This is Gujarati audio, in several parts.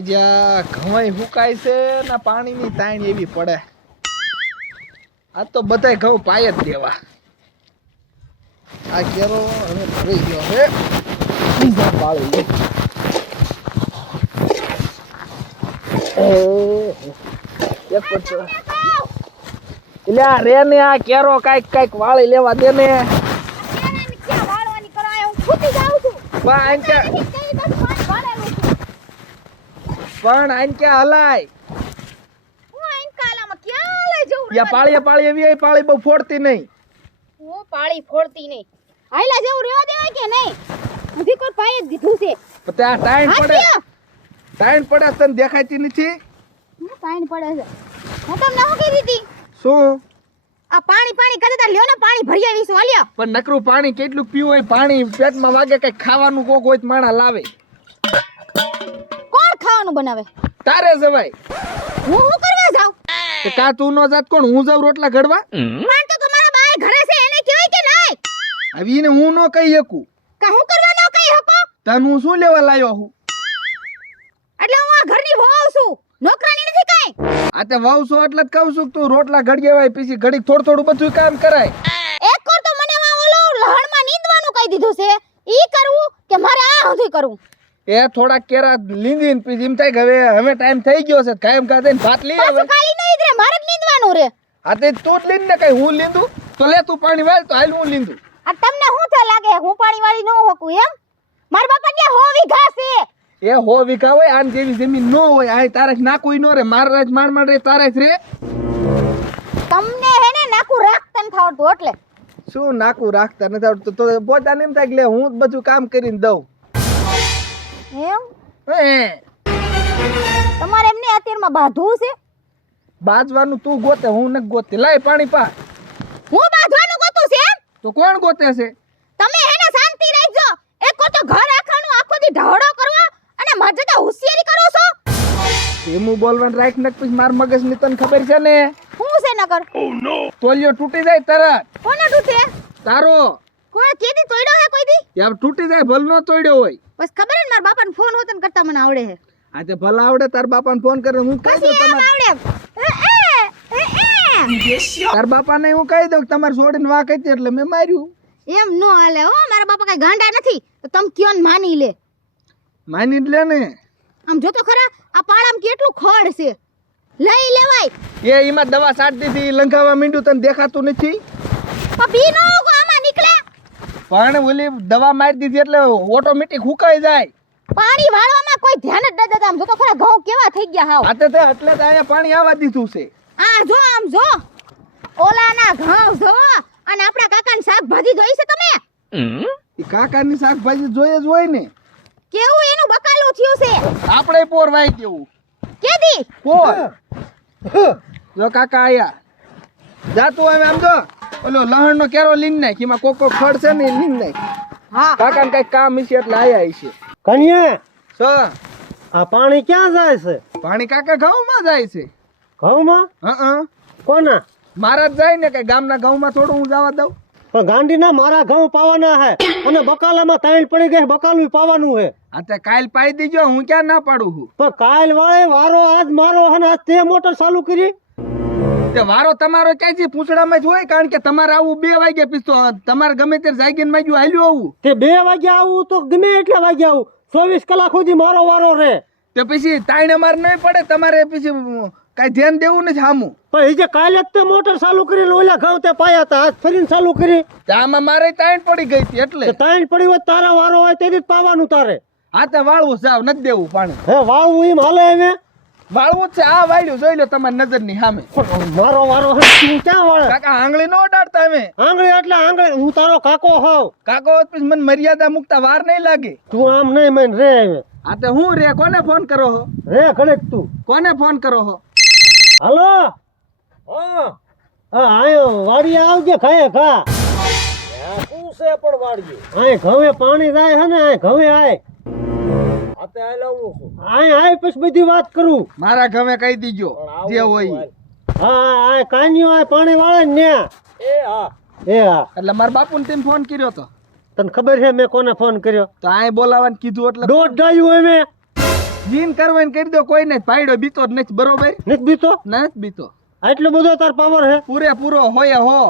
આજા ઘઉં હુકાય છે ને પાણીની તાણ એવી પડે. આ તો બધાય ઘઉં પાય જ દેવા. આ કેરો હવે ભરી ગયો હે. બીજા પાળી લે. એક પછો ઇલા રે ને આ કેરો કાઈક વાળી લેવા દે ને. પણ આઈન કે હલાય હું આઈન કાલામાં ક્યાં લઈ જઉં યા પાળી એવી પાળી બહુ ફોડતી નહીં. હું પાળી ફોડતી નહીં. હાઈલા જેવું રહેવા દેવાય કે નહીં? ઉધી કોઈ પાય જ દીધું છે. પણ આ ટાઈમ પડે તને દેખાતી નથી. હું ટાઈમ પડે છે. હું તમને શું કહી દીધી? શું આ પાણી કરતા લ્યો ને પાણી ભરી આવીશું હાલ્યો. પણ નકરું પાણી કેટલું પીવું હોય? પાણી પેટમાં વાગે કઈ ખાવાનું કોક હોય તો માણા લાવે. કોણ ખાવાનું બનાવે? તારે જવાય. હું શું કરવા જાઉં? કે કા તું નો જાત કોણ હું જાઉં રોટલા ઘડવા? પણ તો તમારા બાય ઘરે છે એને કહેવાય કે નહીં? હવે એને હું નો કહી શકું. કા હું કરવા ન કહી શકો? તને હું શું લેવા લાવ્યો હું? એટલે હું આ ઘરની વહુ છું. નોકરાની નથી કાઈ. આ તે વહુ છો એટલે જ કહું છું તું રોટલા ઘડી હોય પછી ઘડી થોડું બધું કામ કરાય. એક કર તો મને ઓલો લહણમાં નીંદવાનું કહી દીધું છે. ઈ કરવું કે મારે આ હંધી કરવું? એ થોડા કેરા લીંદીને પછી એમ થાય કે હવે ટાઈમ થઈ ગયો છે કાયમ કા દઈને ભાત લઈ આવે. પાછું ખાલી નહીં રે મારે જ નીંદવાનું રે. આ તે તું જ લીંદ ને કઈ હું લીંદું તો લે તું પાણી વાળ તો હાલ હું લીંદું. આ તમને શું થા લાગે હું પાણી વાળી ન હોકું એમ? મારા બાપા ત્યાં 100 વીઘા છે. એ 100 વીઘા હોય આન જેવી જમીન નો હોય. આ તારે નાકુઈ નો રે મારા જ માંડ રે તારે જ રે. તમને હે ને નાકું રાખતા ન થાવડતું એટલે. શું નાકું રાખતા નથી આવડતું તો પોતાને એમ થાય કે લે હું જ બધું કામ કરીને દઉં. એમ હે તમારે એમને અત્યારમાં બાંધવું છે? બાજવાનું તું ગોતે હું ન ગોતે. લાય પાણી પા. હું બાંધવાનું ગોતું છે એમ? તો કોણ ગોતે છે? તમે હે ને શાંતિ રાખજો. એક કો તો ઘર આખાનું આખો દી ઢહડો કરવા અને મજેતા હોશિયારી કરો છો. એમું બોલવાનું રાખ નક પછી માર મગજ ની તને ખબર છે ને હું છે નકર? તોલિયો તૂટી જાય તરત. કોને તૂટે? તારો કોઈ કેદી તોડ્યો હે કોઈ દી? યાર તૂટી જાય ભલ નો તોડ્યો હોય. બસ ખબર હે ને મારા બાપાને ફોન હોતન કરતા મને આવડે હે. આજે ભલા આવડે તાર બાપાને ફોન કરે હું કહી દઉં પછી એમ તમાર આવડે. તાર બાપાને હું કહી દઉં કે તમારે છોડીને વાહ કહી એટલે મેં માર્યું. એમ નો હાલે હો. મારા બાપા કઈ ગાંડા નથી તો તમે કયો ને માની લે. માની જ લે ને. આમ જો તો ખરા આ પાળામાં કેટલું ખડ છે. લઈ લેવાય. એ એમાં દવા છાંટી દીધી લંઘાવા માંડ્યું તને દેખાતું નથી. પણ બી નો આમાં નીકળે. પણ ઓલી દવા મારી દીધી એટલે ઓટોમેટિક હુકાઈ જાય. પાણી વાળવામાં કોઈ ધ્યાન જ ન દેતા. આમ જો તો ખરા ઘઉં કેવા થઈ ગયા હાવ. આતે તે એટલે જ અહીંયા પાણી આવવા દીધું છે. આ જો આમ જો ઓલાના ઘઉં જો અને આપણા કાકાની શાકભાજી જોઈ છે તમે? એ કાકાની શાકભાજી જોઈએ જ હોય ને. કેવું એનું બકાલું થયું છે. આપણે પોર વાઈ દેવું. કેદી પોર જો કાકા આયા જાતું હવે આમ જો ઓલો લહણ નો કેરો લીન નાખ એમાં કોકો ખડ છે ને એ લીન નાખ. હા કાકા ને કઈ કામ હશે એટલે આયા હશે. કન્યા સ આ પાણી ક્યાં જાય છે? પાણી કાકા ઘઉં માં જાય છે. ઘઉંમાં? હા કોના? મારા જ જાય ને કઈ ગામના ઘઉં માં થોડું હું જવા દઉં. પણ ગાંડીના મારા ઘઉં પાવાના હે અને બકાલામાં તાણ પડી ગઈ બકાલું પાવાનું હે. આ તે કાલ પાઈ દીજો હું ક્યાં ના પાડું છું. પણ કાલ વાળે વારો આજ મારો હે ને આજ તે મોટર ચાલુ કરી. તે વારો તમારો ક્યાંથી પૂછડામાં જ હોય કારણ કે તમારે આવું 2 વાગે પીસો તમારે ગમે તે જાગીને માંગ્યું હાલ્યું આવું. તે 2 વાગે આવું તો ગમે એટલા વાગે આવું 24 કલાક સુધી મારો વારો રે. તે પછી તાઈને માર નહીં પડે તમારે પછી કઈ ધ્યાન દેવું નથી સામું. પણ એ જે કાલે જ તે મોટર ચાલુ કરીને ઓલા ઘઉં તે પાયા હતા આજ ફરીને ચાલુ કરી. આમાં મારે તાણ પડી ગઈ હતી એટલે તાણ પડી હોય તારા વારો હોય તેથી જ પાવાનું તારે. હા તે વાળવું જાવ નથી દેવું પાણી. હે વાળવું એમ હાલે હવે વાળવું જ છે. આ વાળ્યું જોઈ લો તમારી નજરની સામે. મારો વારો હે તું ક્યાં વાળે? કાકા આંગળી નો અડાડતા અમે. આંગળી એટલે આંગળી હું તારો કાકો હોવ. કાકો પછી મને મર્યાદા મુકતા વાર નહીં લાગે. તું આમ નહીં મન રે હવે. હા તે હું રે કોને ફોન કરો હો? રે ઘડીક તું કોને ફોન કરો હો? હાલો હા આયો વાડી આવજે ખાય ખા. શું છે પણ વાડી? આય ઘવે પાણી જાય હે ને આય ઘવે આય. આતે આય લાવું છું. આય આય પછી બધી વાત કરું. મારા ઘમે કહી દીજો જે હોય. હા આય કાન્યો આય પાણી વાળે ને. એ હા એટલે મારા બાપુને તેમ ફોન કર્યો તો. તને ખબર છે મેં કોને ફોન કર્યો? તો આય બોલાવવાનું કીધું એટલે દોઢ ગાયું હવે જીન કરવાને કરી દો, કોઈ નહીં. ભાઈડો બીતો જ નથી, બરોબર? નથી બીતો? નથી બીતો. આટલો બધો તાર પાવર હે? પૂરેપૂરો હોય હો.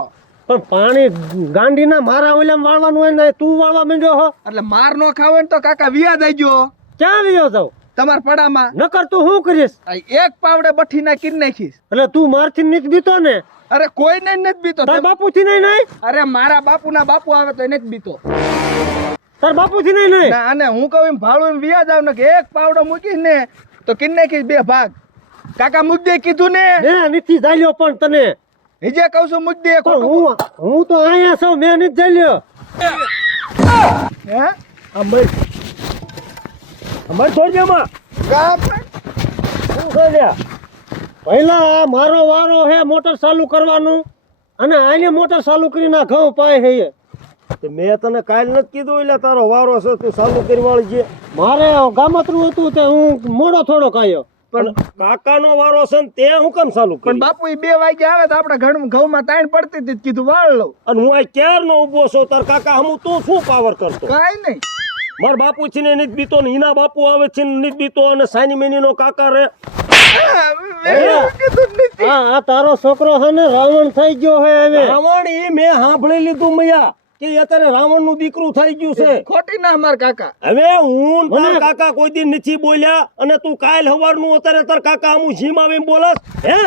પણ પાણી ગાંડીના મારા ઓલામાં વાળવાનું હોય ને તું વાળવા માંડ્યો હો. એટલે માર નો ખાવ ને તો કાકા વિયા દેજો ક્યાં વિયો જાવ? તમારા પડામાં. નકર તું શું કરીશ? આ એક પાવડે બઠી ના કીર નાખીશ. એટલે તું મારથી નથી બીતો ને? અરે કોઈ નહીં નથી બીતો. તાર બાપુથી નહીં નહીં? અરે મારા બાપુના બાપુ આવે તો નથી બીતો. તાર બાપુથી નહીં નહીં? ના, અને હું કહું એમ ભાડું એમ વિયા જાવ ને કે એક પાવડો મૂકીશ ને તો કીર નાખીશ 2 ભાગ. કાકા મૂક દે કીધું ને. નથી જાલ્યો પણ તને નીચે કહું છું મૂક દે. પણ હું તો અહીંયા છું, મેં નથી જાલ્યો. હે અમાર છોડ્યામાં શું કર્યા? પહેલા આ મારો વારો હે મોટર ચાલુ કરવાનું, અને આને મોટર ચાલુ કરી ના ઘઉં પાય હે. મેં તને કાલ નથી કીધું એટલે તારો વારો છે તું ચાલુ કરી વાળી છે. મારે ગામતરું હતું તે હું મોડો થોડો કાયો, પણ કાકાનો વારો છે ને તે હું કેમ ચાલુ પણ બાપુ 2 વાગે આવે તો આપણે ઘઉંમાં તાણ પડતી હતી, કીધું વાળ લઉં. અને હું આ ક્યારનો ઊભો છું, તાર કાકા હમું તું શું પાવર કરતો? કાઈ નહીં. માર બાપુ છે ને નથી બીતો ને ઈના બાપુ આવે છે ને નથી બીતો, અને સાની મેની નો કાકા રે. આ તારો છોકરો છે ને રાવણ થઈ ગયો હે. હવે રાવણ એ મેં સાંભળી લીધું મૈયા કે અત્યારે રાવણ નું દીકરું થઈ ગયું છે. ખોટી ના અમાર કાકા. હવે હું તાર કાકા કોઈ દી નથી બોલ્યા, અને તું કાલ હવારનું અત્યારે તાર કાકા આમું જીમ આવે એમ બોલસ હે?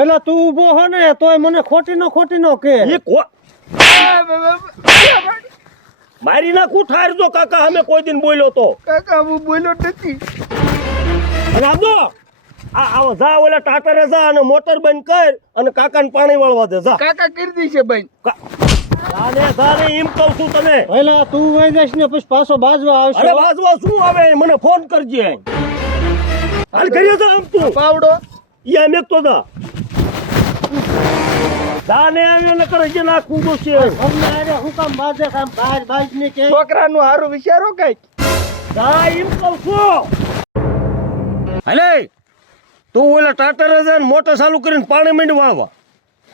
એટલે તું ઊભો હો ને તોય મને ખોટી નો કે મારી નાખું ઠારજો કાકા અમે કોઈ દિન બોલ્યો તો. કાકા હું બોલ્યો નથી. અને આપજો આવો જા ઓલા ટાટરે જા અને મોટર બંધ કર અને કાકાને પાણી વાળવા દે. જા કાકા કરી દીશે બેન. જાને એમ કહું છું તને. પહેલા તું વઈ જઈશ ને પછી પાછો બાજવા આવશે. અરે બાજવા શું આવે, મને ફોન કરજે. હાલ કરીએ તો આમ તું પાવડો ઈ અમે તો દા જાને આવ્યો ને કરે જે નાખું તો છે. અમને આરે હું કામ બાજે કામ બાજ ને કે છોકરાનું હારું વિચારો કઈક. જા એમ કહું છું. હાલે તું ઓલા ટાટરે જા ને મોટર ચાલુ કરીને પાણી માંડી વાળવા.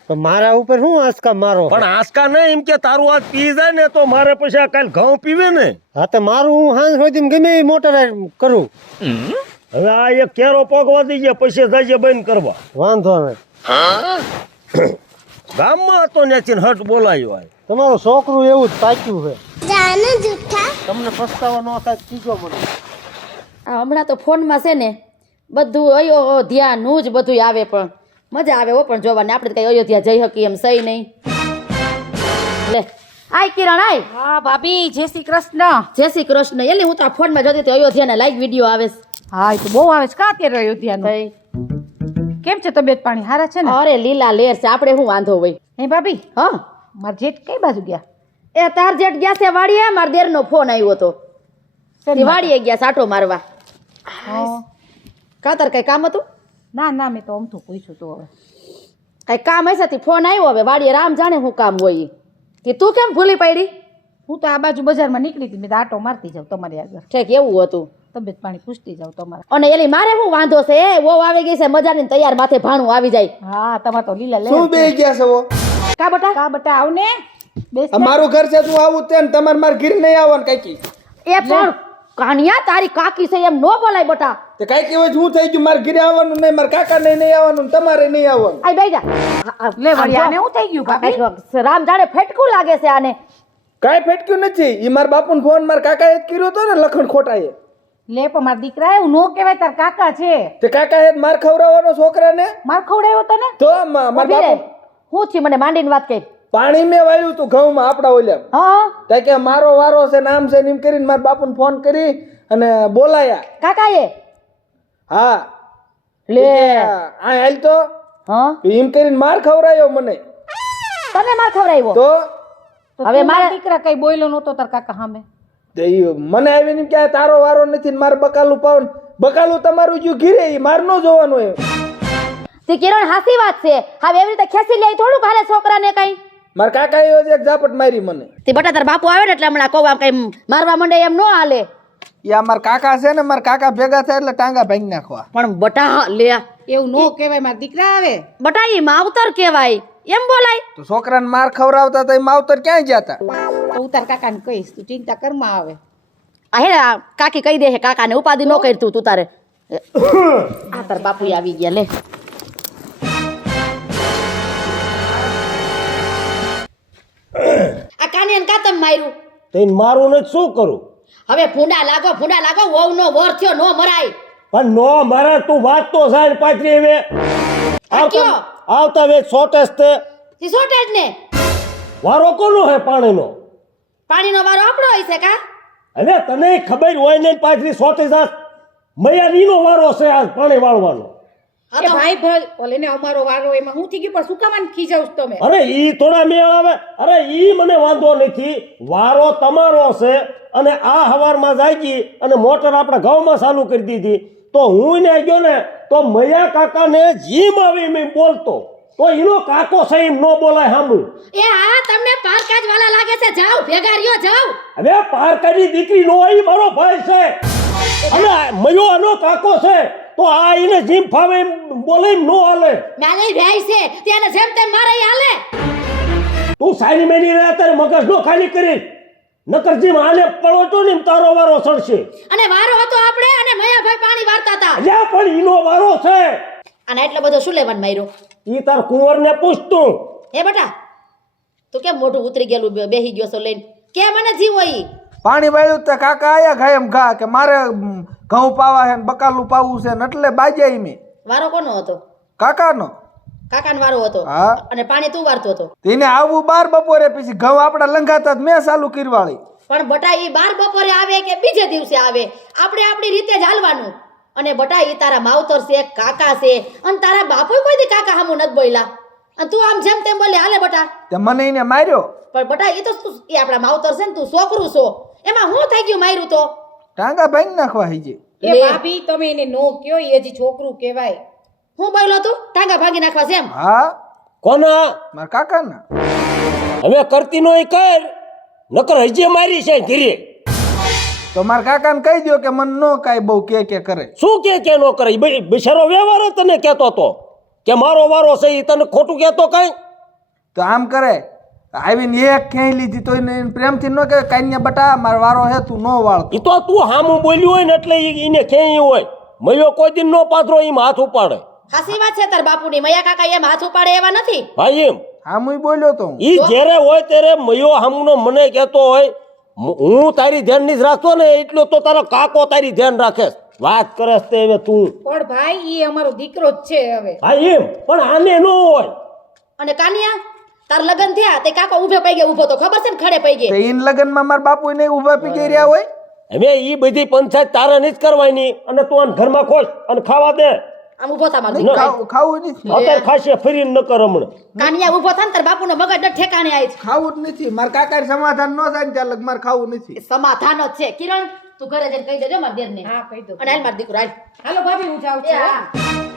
તો મારા ઉપર શું આંસકા મારો? પણ આંસકા નહીં, એમ કે તારું હાથ પી જાય ને તો મારે પછી આ કાલ ઘઉં પીવે ને. હા તો મારું હું હાંસ સુધી ગમે એ મોટર કરું. હવે આ એક કેરો પગવા દઈએ પછી જઈએ બંધ કરવા. વાંધો નહીં. ગામમાં હતો ત્યાંથી હટ બોલાયો. તમારું છોકરું એવું જ પાક્યું છે. તમને પસ્તાવા ન થાય કીજો મને. આ હમણાં તો ફોનમાં છે ને બધું અયોધ્યાનું જ બધું આવે, પણ મજા આવે હો પણ જોવાની. આપણે કઈ અયોધ્યા જઈ શકીએ એમ સહી નહીં. લે આય કિરણ આય. હા ભાભી, જય શ્રી કૃષ્ણ. જય શ્રી કૃષ્ણ. એલી હું તો આ ફોનમાં જોતી હતી અયોધ્યાના લાઈવ વિડીયો આવે છે. હા એ તો બહુ આવે છે કા અત્યારે અયોધ્યાનું. કેમ છે તબિયત પાણી સારા છે ને? અરે લીલા લેર છે, આપણે શું વાંધો હોય. હે ભાભી, હા માર જેઠ કઈ બાજુ ગયા? એ તાર જેઠ ગયા છે વાડીએ. મારા દેરનો ફોન આવ્યો હતો, વાડીએ ગયા સાટો મારવા. કા તાર કઈ કામ હતું? ના ના, મેં તો અમથું પૂછ્યું તું. હવે કઈ કામ હશે ફોન આવ્યો. હવે વાડીએ રામ જાણે શું કામ હોય. કે તું કેમ ભૂલી પડી? હું તો આ બાજુ બજારમાં નીકળી હતી, મેં તો આટો મારતી જાઉં તમારી આગળ. ઠીક એવું હતું. તબિયત પાણી પૂછતી જાઉં તમારે. અને એલી મારે શું વાંધો છે? એ વો આવી ગઈ છે મજાની તૈયાર, માથે ભાણું આવી જાય. હા તમારે તો લીલા લે. શું બે ગયા છો? કા બટા? કા બટા આવ ને. બેસ. અમારું ઘર છે, તું આવું તે તમારે માર ઘીર નહીં આવવાનું કાકી. એ પણ કાનિયા તારી કાકી છે એમ નો બોલાય બટા. તે કાકી હોય શું થઈ ગયું? મારે ઘીરે આવવાનું નહીં, મારા કાકા નહીં આવવાનું, તમારે નહીં આવવાનું. આઈ બેઈ જા. લે વળી આને શું થઈ ગયું ભાભી? રામ જાણે ફટકું લાગે છે આને. કાંઈ ફટક્યું નથી. ઈ મારા બાપુનો ફોન મારા કાકાએ જ કર્યો હતો ને, લખણ ખોટાએ. લે પણ મારા દીકરા એવું નો કહેવાય, તાર કાકા છે. તે કાકાએ જ માર ખવડાવવાનો છોકરાને. માર ખવડાવ્યો તને? તો મારા બાપુ હું થી મને માંડીને વાત કરી. પાણી મેં વાળ્યું તું ઘઉંમાં આપડા ઓલ્યા. હા ત્યાં કે મારો વારો છે, નામ છે એમ કરીને મારા બાપુને ફોન કરી અને બોલાયા. કાકાએ? હા લે આ હાલ તો હા એમ કરીને માર ખવડાયો મને. તને માર ખવડાવ્યો? તો હવે મારા દીકરા કઈ બોલ્યો નતો તાર કાકા સામે? મને આવીને કે તારો વારો નથી, મારે બકાલું પાવ. બકાલું તમારું જો ઘીરે, ઈ માર નો જોવાનું એમ. તે કિરણ હાસી વાત છે. હવે એવી રીતે ખેંચી લે થોડું હાલે છોકરાને કઈ. મારા કાકા એવો એક ઝાપટ મારી મને. તે બટા તાર બાપુ આવે ને એટલે હમણાં કહું આમ કઈ મારવા માંડે એમ નો હાલે. યા મારા કાકા છે ને, મારા કાકા ભેગા થાય એટલે ટાંગા ભાંગી નાખવા. પણ બટા લે એવું નો કહેવાય, મારા દીકરા આવે. બટા ઈ માવતર કહેવાય, એમ બોલાય? તો છોકરાને માર ખવડાવતા તો માવતર ક્યાંય જતા? તો હું તાર કાકાને કહીશ, તું ચિંતા કરમાં આવે. આ હે આ કાકી કહી દે હે કાકાને ઉપાધિ ન કરતું તું તારે આ તાર બાપુ આવી ગયા લે આ કાનિયાને કા તમે માર્યું તેને મારું ને શું કરું હવે ફૂંડા લાગો વહુનો વર થયો નો મરાય પણ નો મારા તું વાત તો સાહેબ પાછરી હવે કયો? આવતા વેચ શોર્ટેજ તે ઈ શોર્ટેજ ને વારો કોનો હે પાણીનો પાણીનો વારો આપણો હોય છે કા હવે તને ખબર હોય ને પાછરી શોર્ટેજ આ મૈયારીનો વારો છે આ પાણી વાળવાનો હા એ તો ભાઈ ભાઈ ઓલે ને અમારો વારો એમાં હું થઈ ગયું પણ શું કામ ખીજાવ છો તમે અરે ઈ થોડા મેળ આવે અરે ઈ મને વાંધો નથી વારો તમારો છે અને આ હવારમાં જાગી અને મોટર આપણે ઘઉંમાં ચાલુ કરી દીધી તો હું ને ગયો ને તો મૈયા કાકાને જીમ આવી મેં બોલતો તો એનો કાકો છે એમ ન બોલાય હામું એ હા તમને પારકાજ વાલા લાગે છે જાવ ભેગા રહ્યો જાવ હવે પારકાની દીકરી નો ઈ મારો ભાઈ છે અને મયો આનો કાકો છે તો આ એને જીમ ફાવે એમ બોલે એમ નો હાલે મેલી ભાઈ છે તેને જેમ તેમ મારે ઈ હાલે તું સારી મેની રહે તારે મગજ નો ખાલી કરી નકર જીમ આને પડો તો ને એમ તારો વારો સડશે અને વારો હતો આપણે અને મયાભાઈ પાણી વારતા હતા અલ્યા પણ ઈનો વારો છે અને એટલો બધો શું લેવાનું માર્યો ઈ તાર કુંવરને પૂછતું હે બેટા તું કેમ મોઢું ઉતરી ગયેલું બેહી ગયો છો લઈને કે મને જીવ હોય ઈ? પાણી વાળ્યું તે કાકા આયા ઘાયમ ઘા કે મારે ઘઉં પાવા છે ને બકાલું પાવું છે ને એટલે બાજ્યા ઈ મેં વારો કોનો હતો કાકાનો કાકાનો વારો હતો હા. અને પાણી તું વારતો હતો તેને આવું બાર બપોરે પછી ઘઉં આપડા લંઘાતા જ મેં ચાલુ કરવાળી પણ બટા ઈ 12 બપોરે આવે કે બીજે દિવસે આવે આપણે આપણી રીતે જ હાલવાનું અને બટા ઈ તારા માવતર છે કાકા છે અને તારા બાપુ કોઈ દી કાકા હામું નથી બોલ્યા અને તું આમ જેમ તેમ બોલે હાલે બટા તે મને એને માર્યો પણ બટા ઈ તો એ આપણા માવતર છે ને તું છોકરું છો એમાં હું થઈ ગયું માર્યું તો ટાંગા ભાંગી નાખવા હીજે એ ભાભી તમે એને નો કયો એ હજી છોકરું કહેવાય હું બોલ્યો તું ટાંગા ભાગી નાખવા છે એમ હા કોના મારા કાકાના હવે કરતી નો કર નકર હજી મારી છે ધીરે તો મારા કાકાને કહી દો કે મને નો કાંઈ બહુ કે કરે શું કે નો કરે ઈ બિચારો વ્યવહાર જ તને કહેતો તો કે મારો વારો છે ઈ તને ખોટું કહેતો કઈ તો આમ કરે આવીને એક ખેંચી લીધી તો એને પ્રેમથી ન કહે કાન્યા બટા મારો વારો હે તું નો વાળતો ઈ તો તું હામું બોલ્યું હોય ને એટલે ઈને ખેઈ હોય મયો કોઈ દિન નો પાથરો ઈમ હાથ ઉપાડે હાસી વાત છે તાર બાપુની મયા કાકા એમ હાથ ઉપાડે એવા નથી હા એમ આમ બોલ્યો તો હું ઈ જ્યારે હોય ત્યારે મયો હામુનો મને કહેતો હોય હું તારી ધ્યાન ની રાખતો ને એટલો તો તારો કાકો તારી ધ્યાન રાખે વાત કરે તે હવે તું પણ ભાઈ એ અમારો દીકરો જ છે હવે હા એમ પણ આને નો હોય અને કાનિયા તાર લગન થયા તે કાકો ઊભે પઈ ગયા ઊભો તો ખબર છે ને ખડે પઈ તો ગયે ઈન લગનમાં મારા બાપુ ને ઊભા પી ગઈ રહ્યા હોય હવે ઈ બધી પંચાયત તારે નહીં જ કરવાની અને તું આને ઘરમાં ખોશ અને ખાવા દે આમ ઊભો થા મારું ના. ખાવું નથી અત્યારે ખાશે ફરીને ન કર હમણાં કાનિયા ઊભો થા ને તાર બાપુનો મગજ ન ઠેકાણે આવી ખાવું જ નથી મારા કાકા સમાધાન ન થાય ને ત્યાં લગ મારે ખાવું નથી સમાધાન જ છે કિરણ તું ઘરે જઈને કહી દેજો મારા દેરને હા કહી દો અને હાલ માર દીકરો હાલ હાલો ભાભી હું જાઉં એ છું હા